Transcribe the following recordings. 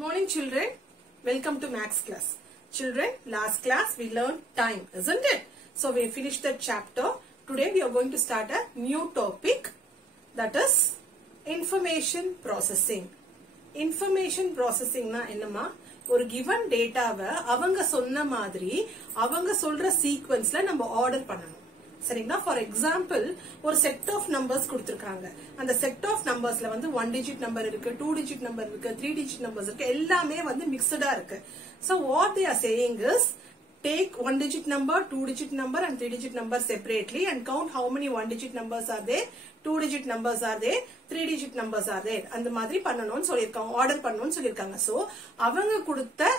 Morning children, welcome to Max class. Children, last class we learned time, isn't it? So we finished that chapter. Today we are going to start a new topic, that is information processing. Information processing na என்னமா ஒரு given dataவை அவங்க சொன்ன மாதிரி அவங்க சொல்ற sequenceல நம்ம order பண்ணணும். சரிங்களா? ஃபார் எக்ஸாம்பிள் ஒரு செட் ஆஃப் நம்பர்ஸ் கொடுத்திருக்காங்க. அந்த செட் ஆஃப் நம்பர்ஸ்ல வந்து 1 டிஜிட் நம்பர் இருக்கு, 2 டிஜிட் நம்பர் இருக்கு, 3 டிஜிட் நம்பர்ஸ் இருக்கு, எல்லாமே வந்து மிக்ஸ்டா இருக்கு. So what they are saying is take 1 digit number, 2 digit number and 3 digit number separately and count how many 1 digit numbers are there, 2 digit numbers are there, 3 digit numbers are there. அந்த மாதிரி பண்ணணும்னு சொல்லிருக்காங்க, order பண்ணணும்னு சொல்லிருக்காங்க. So அவங்க கொடுத்த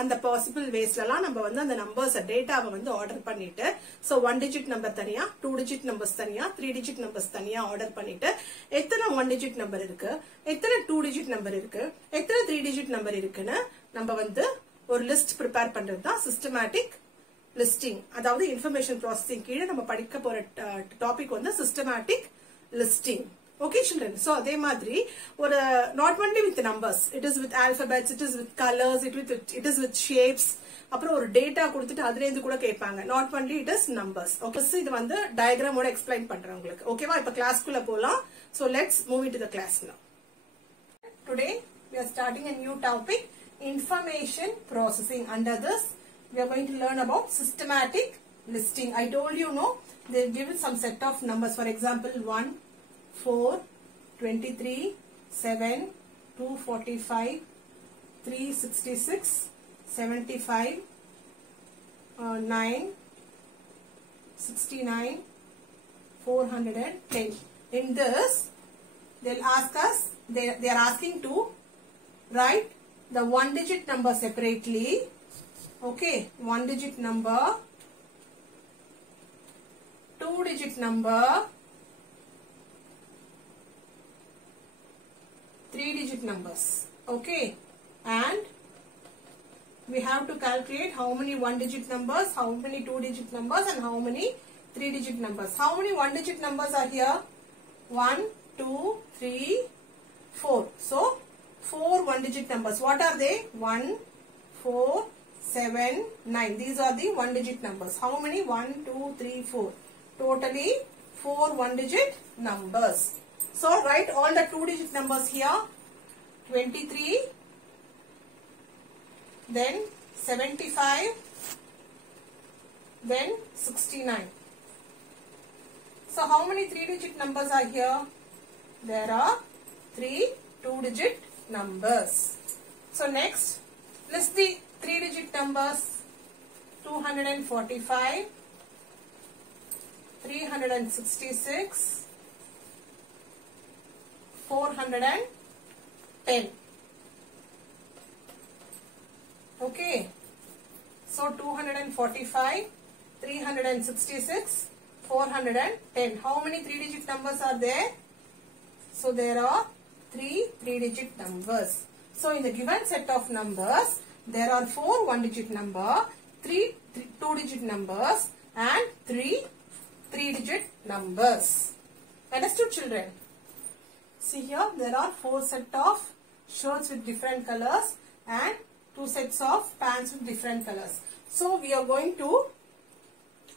அந்த possible வேஸ்லாம் நம்ம வந்து அந்த நம்பர்ஸ் டேட்டாவை வந்து ஆர்டர் பண்ணிட்டு சோ 1 டிஜிட் நம்பர் தனியா, 2 டிஜிட் நம்பர்ஸ் தனியா, 3 டிஜிட் நம்பர்ஸ் தனியா ஆர்டர் பண்ணிட்டு எத்தனை 1 டிஜிட் நம்பர் இருக்கு, எத்தனை 2 டிஜிட் நம்பர் இருக்கு, எத்தனை 3 டிஜிட் நம்பர் இருக்குன்னு நம்ம வந்து ஒரு லிஸ்ட் ப்ரிப்பேர் பண்றது தான் சிஸ்டமேட்டிக் லிஸ்டிங். அதாவது இன்ஃபர்மேஷன் ப்ராசஸிங் கீழே நம்ம படிக்க போற டாபிக் வந்து systematic listing. Okay children, so அதே மாதிரி ஒரு not only with numbers, it is with alphabets, it is with colors, it is with shapes. அப்புறம் ஒரு டேட்டா கொடுத்துட்டு அதுல இருந்து கூட கேட்பாங்க. not only it is numbers. Okay, so இது வந்து டயக்ராமோட எக்ஸ்பிளைன் பண்றேன் உங்களுக்கு. ஓகேவா? இப்ப கிளாஸ்க்குள்ள போலாம். So let's move into the class now. Today we are starting a new topic, information processing. Under this we are going to learn about systematic listing. I told you, no, they give some set of numbers. For example, 1, 4, 23, 7, 245, 366, 75, 9, 69, 410. In this, they'll ask us, they are asking to write the 1 digit number separately. Okay, 1 digit number, 2 digit number, 3 digit numbers. Okay, and we have to calculate how many 1 digit numbers, how many 2 digit numbers and how many 3 digit numbers. How many 1 digit numbers are here? 1, 2, 3, 4. So 4 1 digit numbers. What are they? 1, 4, 7, 9. These are the 1 digit numbers. How many? 1, 2, 3, 4. Totally 4 1 digit numbers. So write all the 2 digit numbers here. 23, then 75, then 69. So how many 3 digit numbers are here? There are 3 2 digit numbers. So next, list the 3 digit numbers. 245, 366, 410. Okay, so 245, 366, 410. How many 3 digit numbers are there? So there are 3 3 digit numbers. So in the given set of numbers, there are 4 1 digit number, 3 2 digit numbers and 3 3 digit numbers. Understood children? See here, there are 4 sets of shirts with different colors and 2 sets of pants with different colors. So we are going to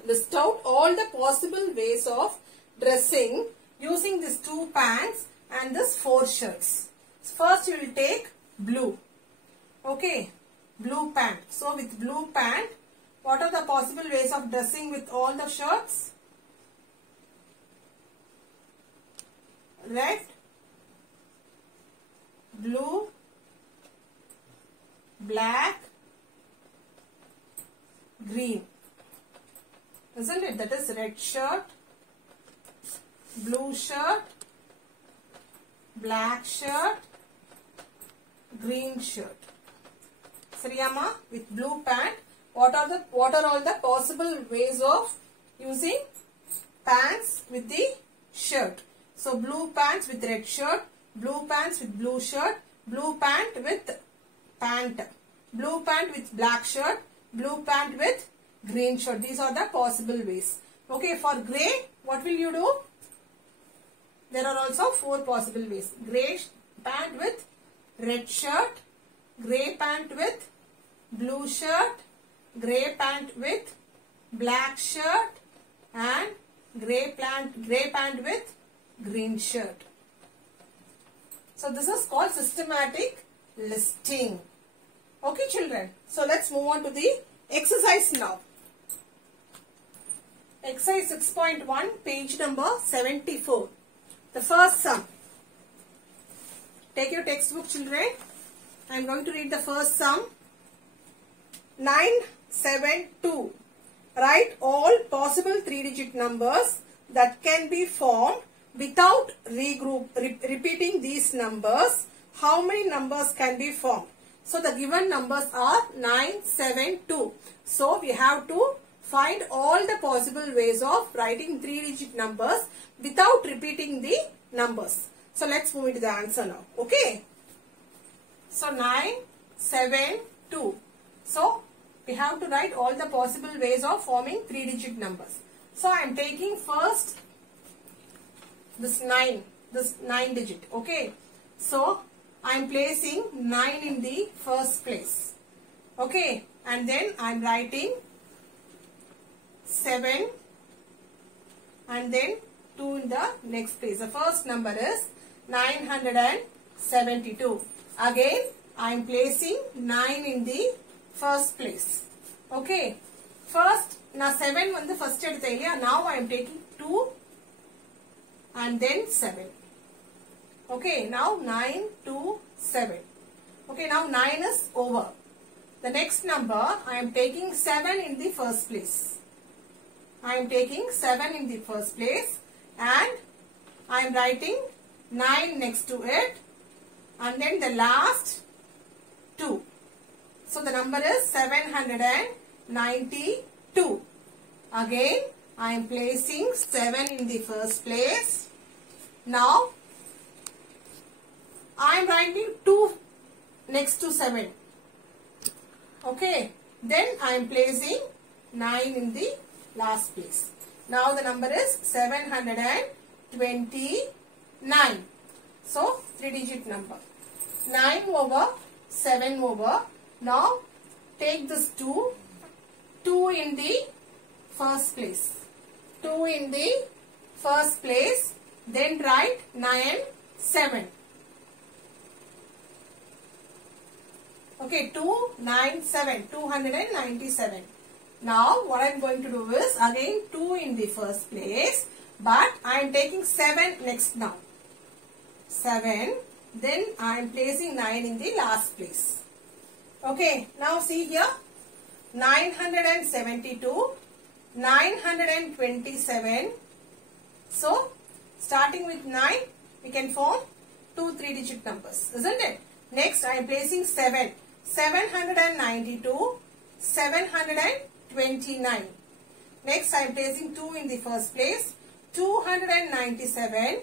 list out all the possible ways of dressing using these 2 pants and this 4 shirts. First you will take blue. Okay, blue pant. So with blue pant, what are the possible ways of dressing with all the shirts? Red, blue, black, green. Isn't it? That is red shirt, blue shirt, black shirt, green shirt. Sariyama, with blue pant, what are all the possible ways of using pants with the shirt? So blue pants with red shirt, blue pants with blue shirt, blue pant with pant, blue pant with black shirt, blue pant with green shirt. These are the possible ways. Okay, for grey, what will you do? There are also 4 possible ways. Grey pant with red shirt, grey pant with blue shirt, grey pant with black shirt, and grey pant with green shirt. So this is called systematic listing. Okay children, so let's move on to the exercise now. Exercise 6.1, page number 74. The first sum. Take your textbook children. I am going to read the first sum. 972. Write all possible 3-digit numbers that can be formed without repeating these numbers. How many numbers can be formed? So the given numbers are 972. So we have to find all the possible ways of writing 3-digit numbers without repeating the numbers. So let's move into the answer now. Okay. So 972. So we have to write all the possible ways of forming 3-digit numbers. So I am taking first this 9 digit. Okay. So I am placing 9 in the first place. Okay. And then I am writing 7 and then 2 in the next place. The first number is 972. Again, I am placing 9 in the first place. Okay. First, now 7 on the first edutha. Now I am taking 2 and then 7. Okay. Now 9, 2, 7. Okay. Now 9 is over. The next number, I am taking 7 in the first place. I am taking 7 in the first place and I am writing 9 next to it and then the last 2. So the number is 792. Again, I am placing 7 in the first place. Now, I am writing 2 next to 7. Okay. Then I am placing 9 in the last place. Now the number is 729. So 3-digit number. 9 over 7 over. Now take this 2 in the first place. 2 in the first place. Then write 9, 7. Okay, 297. 297. Now what I am going to do is again 2 in the first place, but I am taking 7 next now. 7. Then I am placing 9 in the last place. Okay. Now see here. 972. 927. So starting with 9, we can form 2 3-digit numbers, isn't it? Next I am placing 7. 792. 729. Next I am placing 2 in the first place. 297.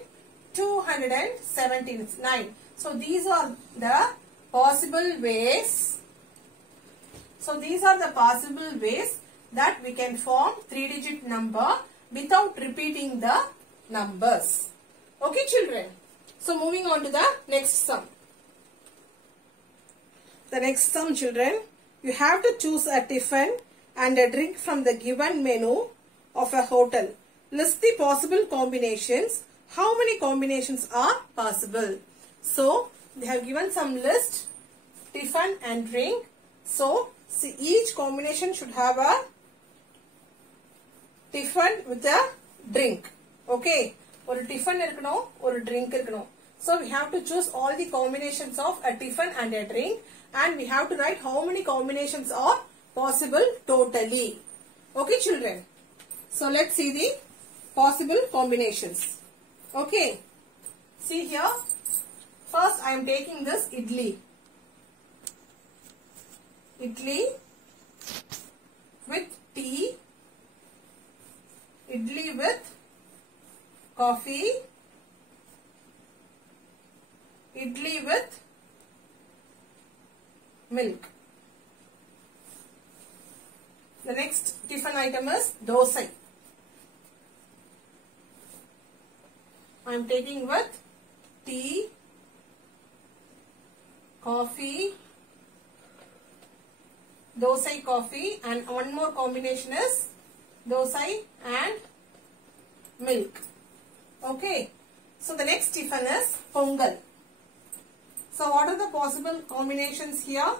279. So these are the possible ways. So these are the possible ways that we can form 3-digit number without repeating the numbers. Okay children. So moving on to the next sum. The next sum children. You have to choose a tiffin and a drink from the given menu of a hotel. List the possible combinations. How many combinations are possible? So, they have given some list, tiffin and drink. So, see, each combination should have a tiffin with a drink. Okay. Or a tiffin or a drink. So, we have to choose all the combinations of a tiffin and a drink. And we have to write how many combinations are possible totally. Okay children. So let's see the possible combinations. Okay. See here. First I am taking this idli. Idli with tea. Idli with coffee. Idli with milk. The next tiffin item is dosai. I am taking with tea, coffee, dosai coffee, and one more combination is dosai and milk. Okay. So the next tiffin is pongal. So what are the possible combinations here?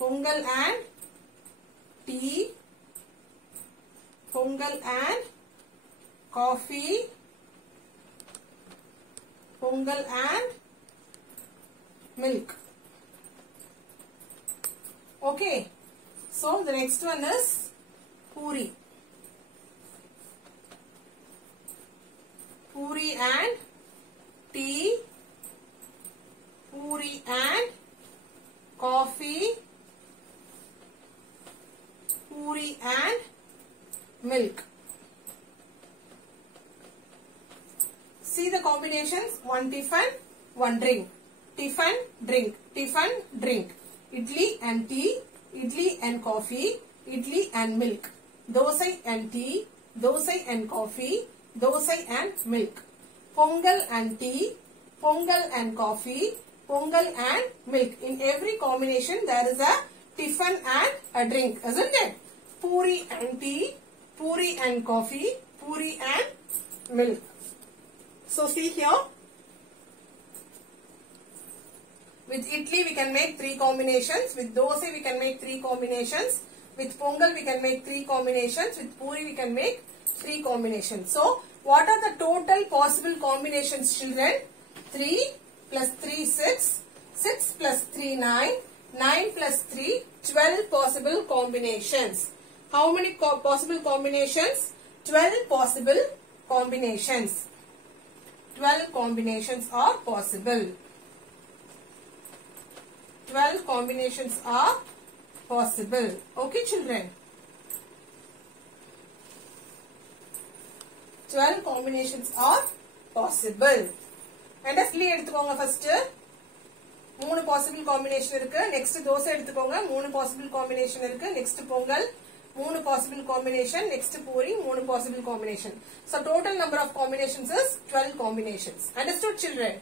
Pongal and tea, pongal and coffee, pongal and milk. Okay. So the next one is puri. Puri and tea, puri and coffee, puri and milk. See the combinations: one tiffin, one drink. Tiffin, drink. Tiffin, drink. Idli and tea, idli and coffee, idli and milk. Dosai and tea, dosai and coffee, dosai and milk. Pongal and tea, pongal and coffee, pongal and milk. In every combination there is a tiffin and a drink, isn't it? Puri and tea, puri and coffee, puri and milk. So see here, with idli we can make 3 combinations, with dosa we can make 3 combinations, with pongal we can make 3 combinations, with puri we can make 3 combinations. So what are the total possible combinations, children? 3 plus 3 6, 6 plus 3 9, 9 plus 3 12 possible combinations. How many possible combinations? 12 possible combinations. 12 combinations are possible. 12 combinations are possible. Okay, children. 12 combinations are possible. And idli எடுத்துக்கோங்க first. 3 possible combination இருக்கு. Next dosa எடுத்துக்கோங்க. 3 possible combination இருக்கு. Next Pongal 3 possible combination. Next puri 3 possible combination. So total number of combinations is 12 combinations. Understood, children?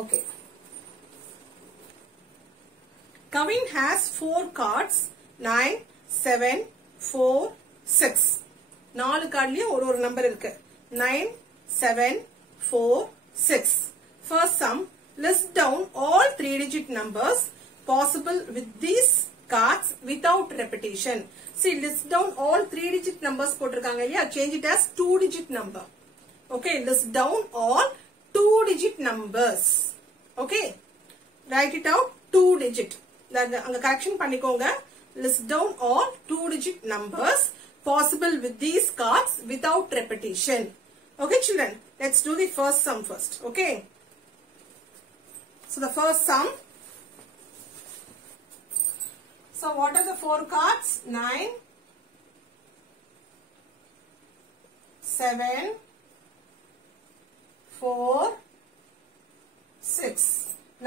Okay. Kavin has 4 cards. 9, 7, 4, 6. 4 கார்ட்லயும் ஒரு number இருக்கு. 9, 7, 4, 6. First sum, list down all 3-digit numbers possible with these cards without repetition. See, list down all 3-digit numbers போட்டிருக்காங்க இல்லையா? Change it as 2-digit number. Okay, list down all 2-digit numbers. Okay, write it out 2-digit. அங்க correction பண்ணிக்கோங்க. List down all 2-digit numbers possible with these cards without repetition. Okay, children, let's do the first sum first. Okay, so the first sum. So what are the 4 cards? 9, 7, 4, 6.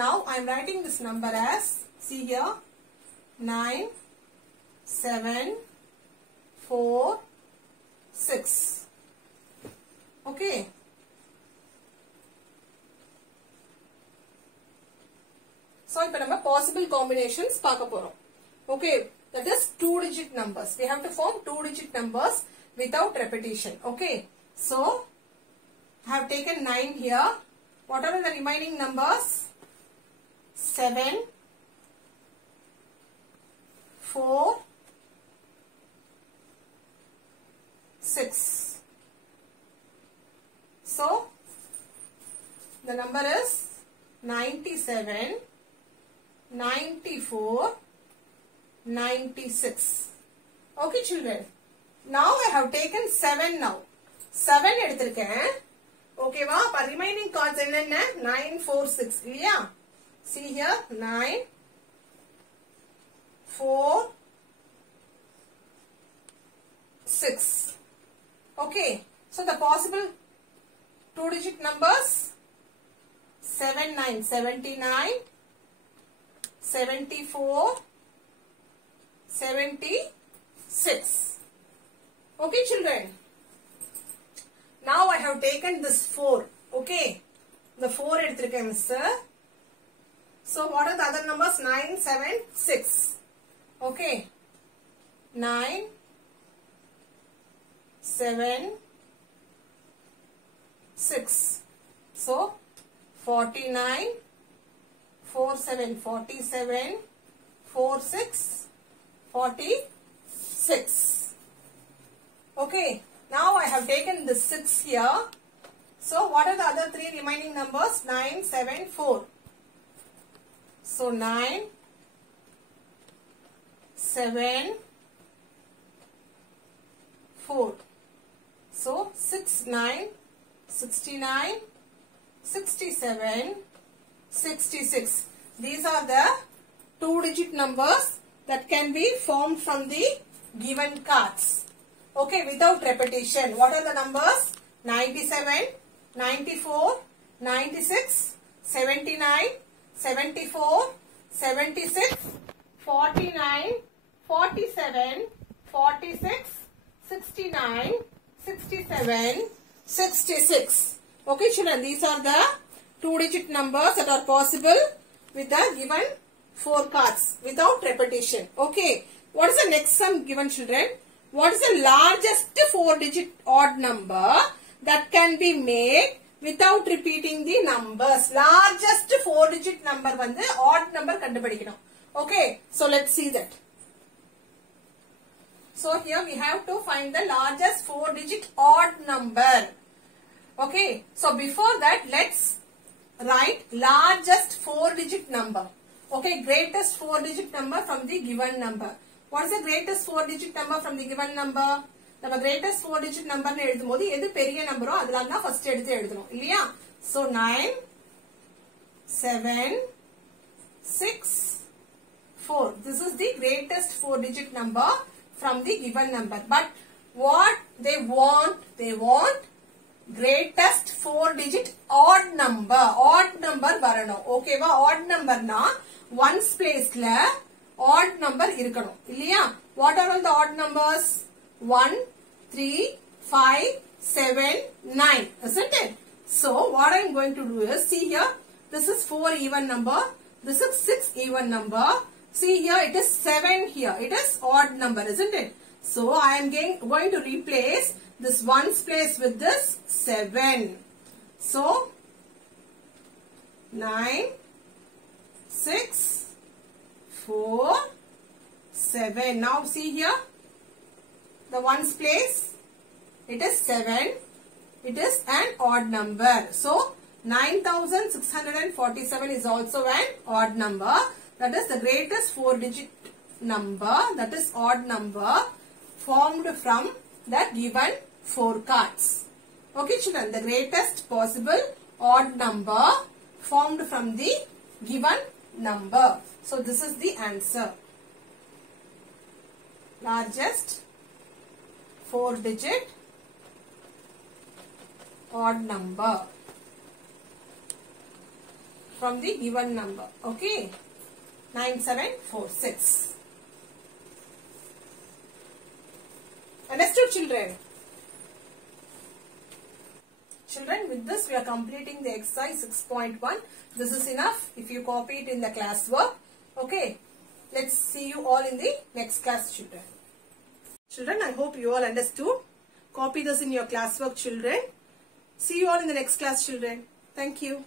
Now I am writing this number as, see here, 9, 7, 4, 6. Okay. So இப்போ நம்ம possible combinations பார்க்க போறோம். Okay, that is 2-digit numbers. We have to form 2-digit numbers without repetition. Okay, so I have taken 9 here. What are the remaining numbers? 7, 4, 6. So the number is 97, 94, 96. Okay, children. Now I have taken 7 now. 7 எடுத்திருக்கேன். Okay வா? அப்ப remaining cards என்னென்ன? 9, 4, 6 இல்லையா? See here, 9, 4, 6. Okay. So the possible 2-digit numbers: 7, 9, 79, 74, 76. Okay, children. Now I have taken this 4. Okay, the 4 எடுத்திருக்கேன் miss. So what are the other numbers? 9, 7, 6. Okay. 9, 7, 6. So 49, 4, 7, 47, 4, 6, 46. Okay. Now I have taken the 6 here. So what are the other 3 remaining numbers? 9, 7, 4. So 9, 7, 4. So 6, 9, 69, 67, 66. These are the 2-digit numbers that can be formed from the given cards. Okay, without repetition. What are the numbers? 97, 94, 96, 79, 74, 76, 49, 47, 46, 69, 67, 66. Okay children, these are the 2-digit numbers that are possible with the given 4 cards without repetition. Okay, what is the next sum given children? What is the largest 4-digit odd number that can be made without repeating the numbers? Largest 4-digit number வந்து odd number கண்டுபிடிக்கணும். Okay, so let's see that. So here we have to find the largest 4-digit odd number. Okay, so before that let's write largest 4-digit number. Okay, greatest 4-digit number from the given number. What is the greatest 4-digit number from the given number? நம்ம greatest 4-digit number னு எழுதும்போது எது பெரிய நம்பரோ அதுல தான் first எடுத்து எழுதணும் இல்லையா? So 9, 7, 6, 4. This is the greatest 4-digit number from the given number. But what they want greatest 4-digit odd number. Odd number வரணும். ஓகேவா? Odd number னா ones placeல odd number இருக்கணும். இல்லையா? What are all the odd numbers? 1, 3, 5, 7, 9. Isn't it? So what I am going to do is, see here, this is 4 even number. This is 6 even number. See here, it is 7 here. It is odd number, isn't it? So I am going to replace this ones place with this 7. So 9, 6, 4, 7. Now see here, the ones place, it is 7. It is an odd number. So 9647 is also an odd number. That is the greatest 4-digit number, that is odd number formed from the given 4 cards. Okay children, the greatest possible odd number formed from the given number. So this is the answer. Largest 4-digit odd number from the given number. Okay, 9746. Understood children? Children, with this we are completing the exercise 6.1. This is enough if you copy it in the classwork. Okay, let's see you all in the next class children. Children, I hope you all understood. Copy this in your classwork children. See you all in the next class children. Thank you.